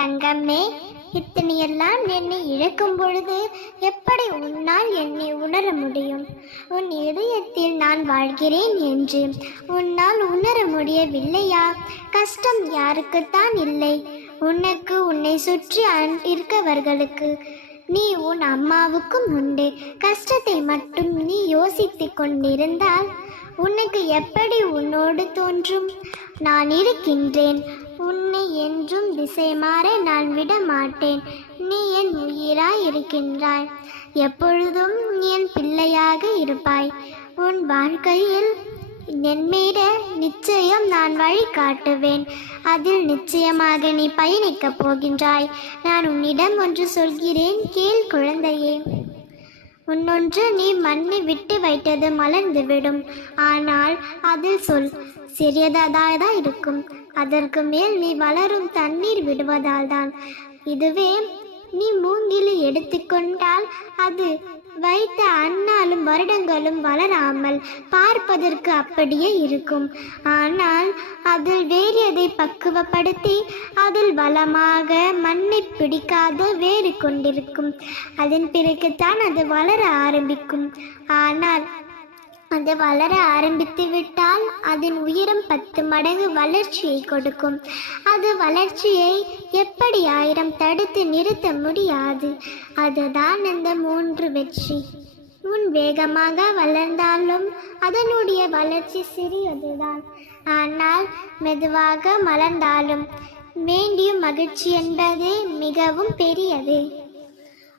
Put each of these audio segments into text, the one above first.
தங்கம்மே இத்தனையெல்லாம் என்னை இழக்கும் பொழுது எப்படி உன்னால் என்னை உணர முடியும்? உன் இதயத்தில் நான் வாழ்கிறேன் என்று உன்னால் உணர முடியவில்லையா? கஷ்டம் யாருக்குத்தான் இல்லை. உனக்கு உன்னை சுற்றி இருக்கவர்களுக்கு நீ உன் அம்மாவுக்கும் உண்டு. கஷ்டத்தை மட்டும் நீ யோசித்துக் கொண்டிருந்தால் உனக்கு எப்படி உன்னோடு தோன்றும்? நான் இருக்கின்றேன். உன்னை என்றும் திசை மாற நான் விட மாட்டேன் நீ என் உயிராய் இருக்கின்றாய். எப்பொழுதும் என் பிள்ளையாக இருப்பாய். உன் வாழ்க்கையில் என்மீட நிச்சயம் நான் வழி காட்டுவேன் அதில் நிச்சயமாக நீ பயணிக்கப் போகின்றாய். நான் உன்னிடம் ஒன்று சொல்கிறேன். கேள் குழந்தையே. உன்னொன்று நீ மண்ணை விட்டு வைத்தது மலர்ந்துவிடும். ஆனால் அதில் சொல் சிறியதாக இருக்கும். அதற்கு மேல் நீ வளரும் தண்ணீர் விடுவதால் தான் இதுவே நீ மூங்கிலி எடுத்துக்கொண்டால் அது வைத்த அன்னாலும் வருடங்களும் வளராமல் பார்ப்பதற்கு அப்படியே இருக்கும். ஆனால் அதில் வேறு எதை பக்குவப்படுத்தி அதில் வளமாக மண்ணை பிடிக்காத வேறு கொண்டிருக்கும். அதன் பிறகுதான் அது வளர ஆரம்பிக்கும். ஆனால் அது வளர ஆரம்பித்து விட்டால் அதன் உயரம் பத்து மடங்கு வளர்ச்சியை கொடுக்கும். அது வளர்ச்சியை எப்படி ஆயிரம் தடுத்து நிறுத்த முடியாது? அதுதான் அந்த மூன்று வெற்றி. முன் வேகமாக வளர்ந்தாலும் அதனுடைய வளர்ச்சி சிறியதுதான். ஆனால் மெதுவாக மலர்ந்தாலும் வேண்டிய மகிழ்ச்சி என்பது மிகவும் பெரியது.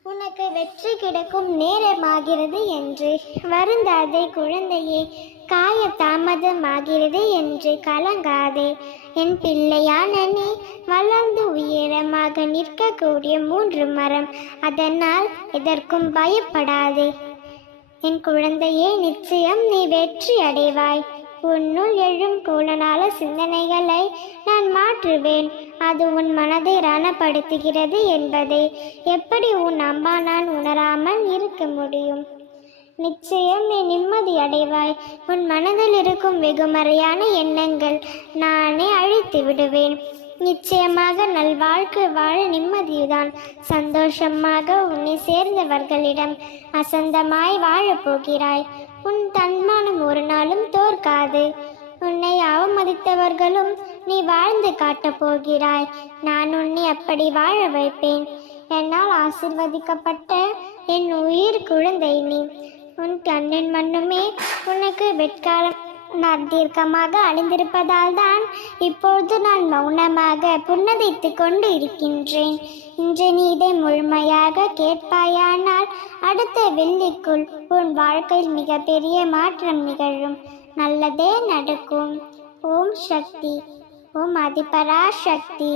உனக்கு வெற்றி கிடைக்கும் நேரமாகிறது என்று. வருந்தாதே குழந்தையே காய தாமதமாகிறது என்று கலங்காதே. என் பிள்ளையான நீ வளர்ந்து உயரமாக நிற்கக்கூடிய மூன்று மரம் அதனால் எதற்கும் பயப்படாதே. என் குழந்தையே நிச்சயம் நீ வெற்றி அடைவாய். உன்னுள் எழும் கூலனால சிந்தனைகளை நான் மாற்றுவேன். அது உன் மனதை ரணப்படுத்துகிறது என்பதை. எப்படி உன் அம்மா நான் உணராமல் இருக்க முடியும்? நிச்சயம் நீ நிம்மதி அடைவாய். உன் மனதில் இருக்கும் வெகுமறையான எண்ணங்கள் நானே அழித்து விடுவேன். நிச்சயமாக நல் வாழ்க்கை வாழ நிம்மதியுதான். சந்தோஷமாக உன்னை சேர்ந்தவர்களிடம் அசந்தமாய் வாழப் போகிறாய் உன் தன்மானம் ஒரு உன்னை அவமதித்தவர்களும் நீ வாழ்ந்து காட்டப் போகிறாய். நான் உன்னை அப்படி வாழ வைப்பேன். என்னால் ஆசிர்வதிக்கப்பட்ட என் உயிர் குழந்தை நீ. உன் கண்ணின் மண்ணுமே உனக்கு வெட்காலம் நான் தீர்க்கமாக அழிந்திருப்பதால் தான் இப்பொழுது நான் மௌனமாக புன்னகைத்து கொண்டு இருக்கின்றேன். இன்று நீ இதை முழுமையாக கேட்பாயானால் அடுத்த வெள்ளிக்குள் உன் வாழ்க்கையில் மிகப்பெரிய மாற்றம் நிகழும். நல்லதே நடக்கும். ஓம் சக்தி. ஓம் அதிபரா சக்தி